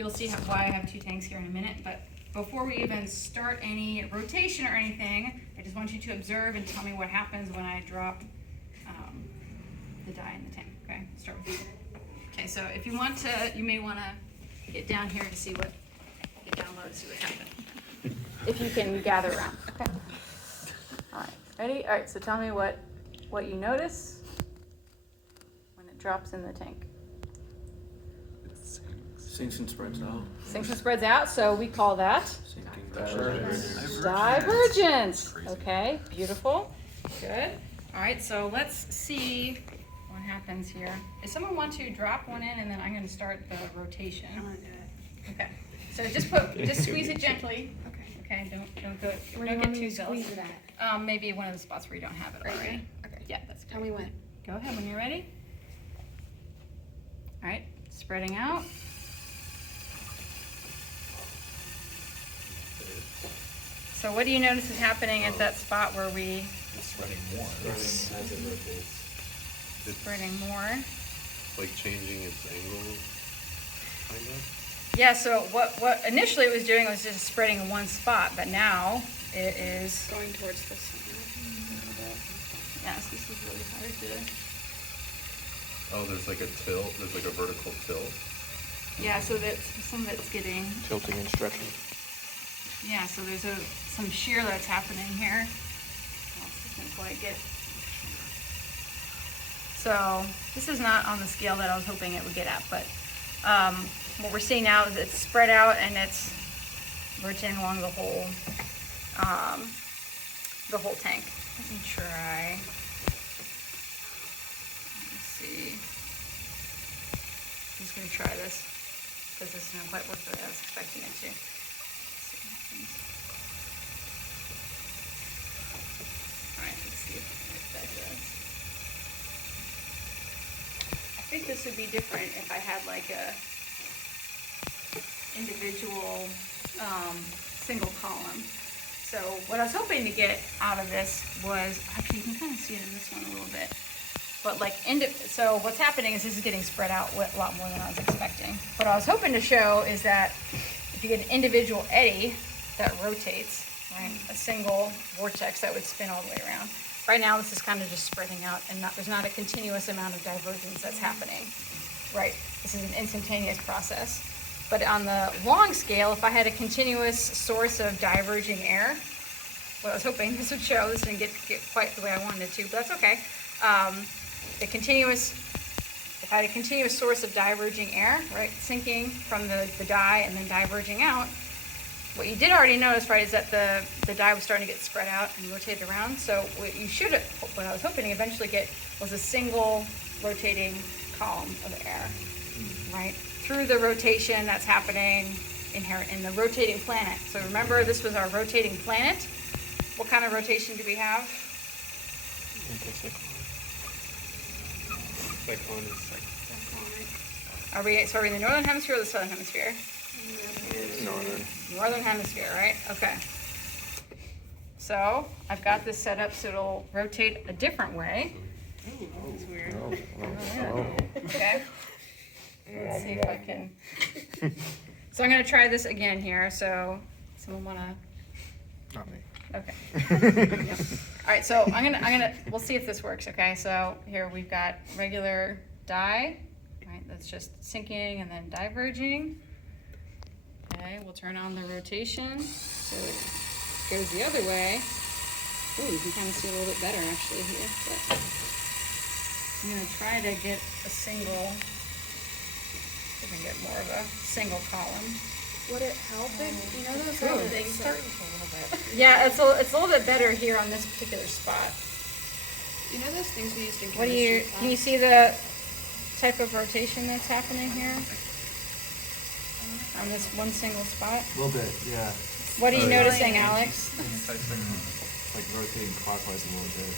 you'll see why I have two tanks here in a minute, but before we even start any rotation or anything, I just want you to observe and tell me what happens when I drop the dye in the tank. Okay, start with you. Okay, so if you want to, you may want to get down here to see what, get down low to see what's happening. If you can gather around. Okay. All right, ready? All right, so tell me what you notice when it drops in the tank. Sinks and spreads out. Sinks and spreads out, so we call that divergence. Okay, beautiful. Good. All right, so let's see what happens here. Does someone want to drop one in, and then I'm going to start the rotation? I want to do it. Okay. So just squeeze it gently. Okay. Okay. Don't go. Where Don't do get you want me too to squeeze zealous. it at? Maybe one of the spots where you don't have it Right already. here? Okay. Yeah, that's good. Tell me when. Go ahead when you're ready. All right, spreading out. So what do you notice is happening at that spot where we It's spreading more. As it rotates. spreading more? Like changing its angle, kind of? Yeah, so what initially it was doing was just spreading in one spot, but now it is, Going towards the center. yes, this is really hard to, Oh, there's like a tilt, there's like a vertical tilt. yeah, so that some of it's getting, Tilting and stretching. yeah, so there's some shear that's happening here. Doesn't quite get. So this is not on the scale that I was hoping it would get at, but what we're seeing now is it's spread out and it's rotating along the whole tank. Let me try. Let's see. I'm just gonna try this because this didn't quite work the way I was expecting it to. Let's see what happens. All right, let's see if that does. I think this would be different if I had like a individual single column. So what I was hoping to get out of this was, actually you can kind of see it in this one a little bit, but like, so what's happening is this is getting spread out a lot more than I was expecting. What I was hoping to show is that if you get an individual eddy that rotates, right, a single vortex that would spin all the way around. Right now this is kind of just spreading out and there's not a continuous amount of divergence that's happening, right? This is an instantaneous process. But on the long scale, if I had a continuous source of diverging air, what I was hoping this would show, this didn't get quite the way I wanted it to, but that's okay. If I had a continuous source of diverging air, right, sinking from the dye and then diverging out, what you did already notice, right, is that the dye was starting to get spread out and rotated around. So what I was hoping to eventually get was a single rotating column of air, right? Through the rotation that's happening inherent in the rotating planet. So remember, this was our rotating planet. What kind of rotation do we have? Are we in the northern hemisphere or the southern hemisphere? Northern hemisphere, right? Okay. So I've got this set up so it'll rotate a different way. Ooh, that's weird. Okay. Let's see if I can. So I'm going to try this again here. So someone want to? Not me. Okay. All right. So we'll see if this works. Okay. So here we've got regular dye, right? That's just sinking and then diverging. Okay. We'll turn on the rotation so it goes the other way. Ooh, you can kind of see a little bit better actually here. But I'm going to try to get a single. We can get more of a single column. Would it help if, you know those little things that... Yeah, it's a little bit better here on this particular spot. You know those things we used in What do chemistry you, can you class? see the type of rotation that's happening here? On this one single spot? A little bit, yeah. What are you yeah. noticing, Alex? Like rotating clockwise a little bit.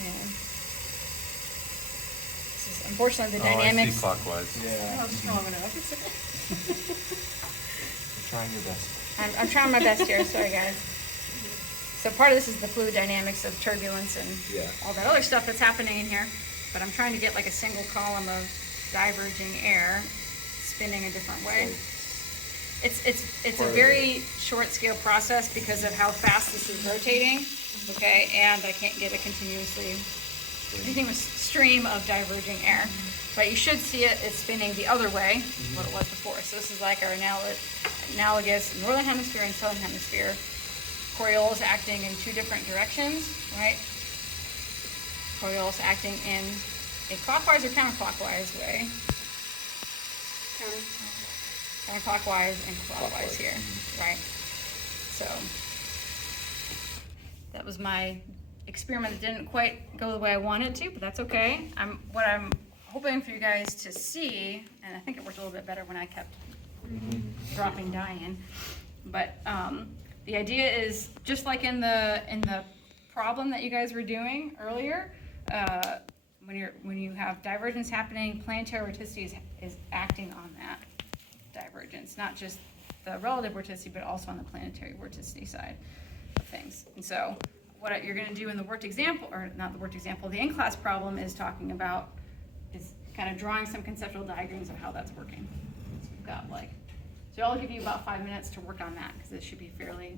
Yeah. Unfortunately, the Oh, I dynamics. see clockwise. Yeah. Not strong enough. You're trying your best. I'm trying my best here. Sorry, guys. So part of this is the fluid dynamics of turbulence and all that other stuff that's happening in here. But I'm trying to get like a single column of diverging air spinning a different way. It's a Part of very short scale process because of how fast this is rotating, okay, and I can't get a continuously stream of diverging air. But you should see it's spinning the other way, what it was before. So this is like our analogous northern hemisphere and southern hemisphere. Coriolis acting in two different directions, right? Coriolis acting in a clockwise or counterclockwise way. Counter. Counterclockwise and clockwise here, right? So that was my experiment that didn't quite go the way I wanted to, but that's okay. What I'm hoping for you guys to see, and I think it worked a little bit better when I kept dropping dye in, but the idea is just like in the problem that you guys were doing earlier, when you have divergence happening, planetary vorticity is acting on that divergence, not just the relative vorticity, but also on the planetary vorticity side of things. And so what you're going to do in the worked example, or not the worked example, the in-class problem is talking about, is kind of drawing some conceptual diagrams of how that's working. So we've got so I'll give you about 5 minutes to work on that because it should be fairly